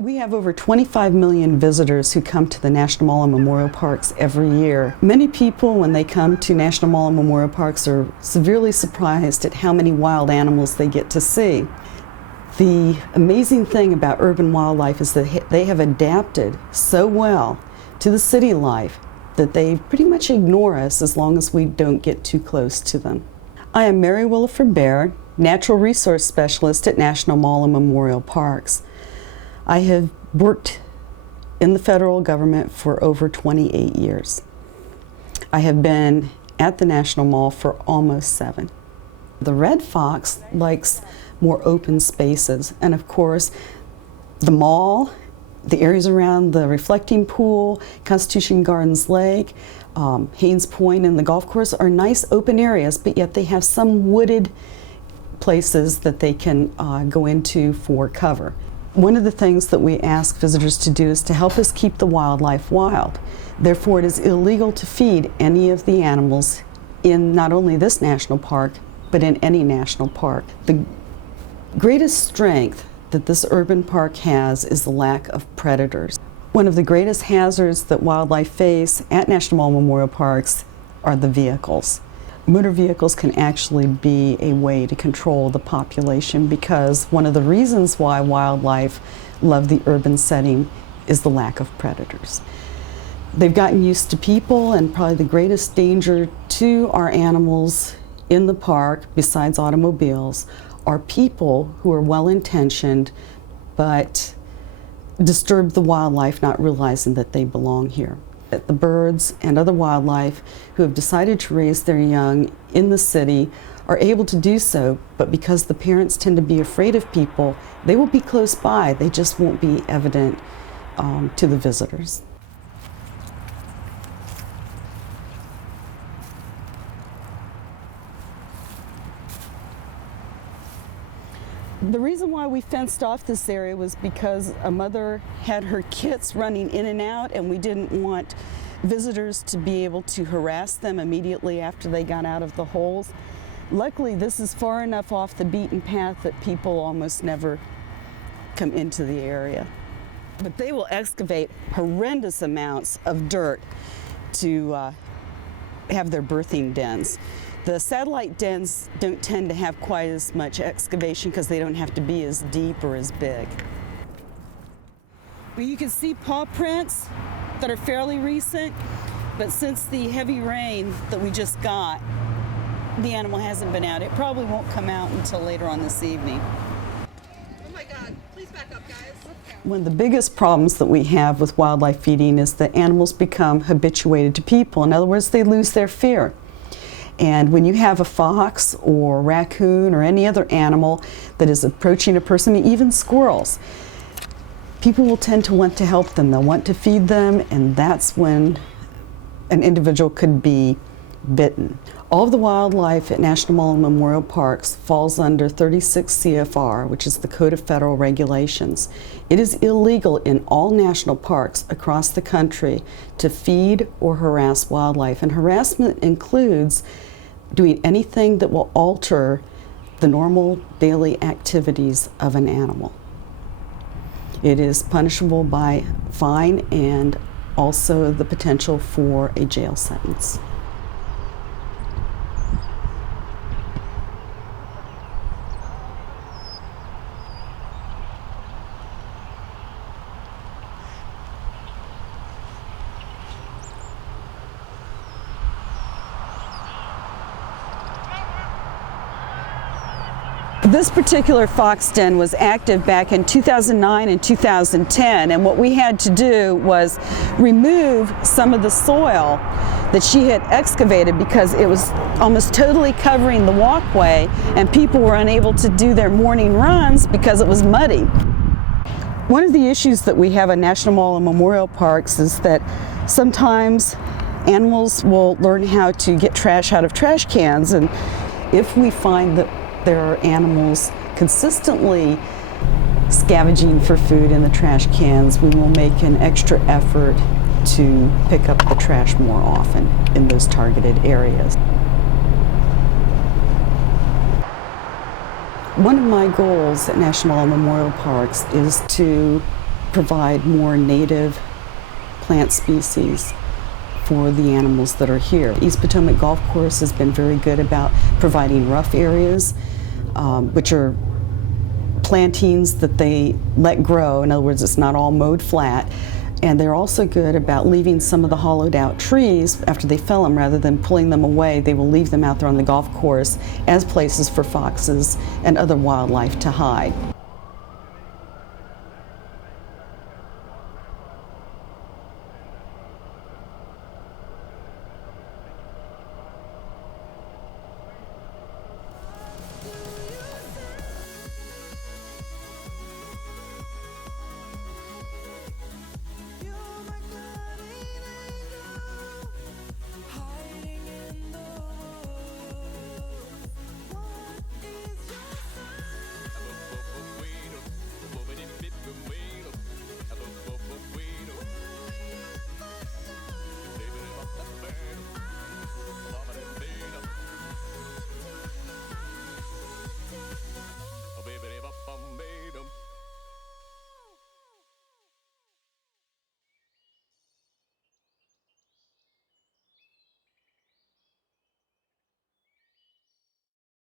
We have over 25 million visitors who come to the National Mall and Memorial Parks every year. Many people, when they come to National Mall and Memorial Parks, are severely surprised at how many wild animals they get to see. The amazing thing about urban wildlife is that they have adapted so well to the city life that they pretty much ignore us as long as we don't get too close to them. I am Mary Willeford Bair, Natural Resource Specialist at National Mall and Memorial Parks. I have worked in the federal government for over 28 years. I have been at the National Mall for almost 7. The red fox likes more open spaces, and of course the mall, the areas around the reflecting pool, Constitution Gardens Lake, Haynes Point and the golf course are nice open areas, but yet they have some wooded places that they can go into for cover. One of the things that we ask visitors to do is to help us keep the wildlife wild. Therefore, it is illegal to feed any of the animals in not only this national park, but in any national park. The greatest strength that this urban park has is the lack of predators. One of the greatest hazards that wildlife face at National Mall Memorial Parks are the vehicles. Motor vehicles can actually be a way to control the population, because one of the reasons why wildlife love the urban setting is the lack of predators. They've gotten used to people, and probably the greatest danger to our animals in the park, besides automobiles, are people who are well-intentioned but disturb the wildlife, not realizing that they belong here. That the birds and other wildlife who have decided to raise their young in the city are able to do so, but because the parents tend to be afraid of people, they will be close by, they just won't be evident to the visitors. The reason why we fenced off this area was because a mother had her kits running in and out, and we didn't want visitors to be able to harass them immediately after they got out of the holes. Luckily, this is far enough off the beaten path that people almost never come into the area. But they will excavate horrendous amounts of dirt to have their birthing dens. The satellite dens don't tend to have quite as much excavation because they don't have to be as deep or as big. Well, you can see paw prints that are fairly recent, but since the heavy rain that we just got, the animal hasn't been out. It probably won't come out until later on this evening. Oh my God, please back up, guys. One of the biggest problems that we have with wildlife feeding is that animals become habituated to people. In other words, they lose their fear. And when you have a fox or raccoon or any other animal that is approaching a person, even squirrels, people will tend to want to help them. They'll want to feed them, and that's when an individual could be bitten. All of the wildlife at National Mall and Memorial Parks falls under 36 CFR, which is the Code of Federal Regulations. It is illegal in all national parks across the country to feed or harass wildlife, and harassment includes doing anything that will alter the normal daily activities of an animal. It is punishable by fine and also the potential for a jail sentence. This particular fox den was active back in 2009 and 2010, and what we had to do was remove some of the soil that she had excavated because it was almost totally covering the walkway, and people were unable to do their morning runs because it was muddy. One of the issues that we have at National Mall and Memorial Parks is that sometimes animals will learn how to get trash out of trash cans, and if we find that there are animals consistently scavenging for food in the trash cans, we will make an extra effort to pick up the trash more often in those targeted areas. One of my goals at National Mall and Memorial Parks is to provide more native plant species for the animals that are here. East Potomac Golf Course has been very good about providing rough areas, which are plantings that they let grow. In other words, it's not all mowed flat. And they're also good about leaving some of the hollowed out trees after they fell them. Rather than pulling them away, they will leave them out there on the golf course as places for foxes and other wildlife to hide.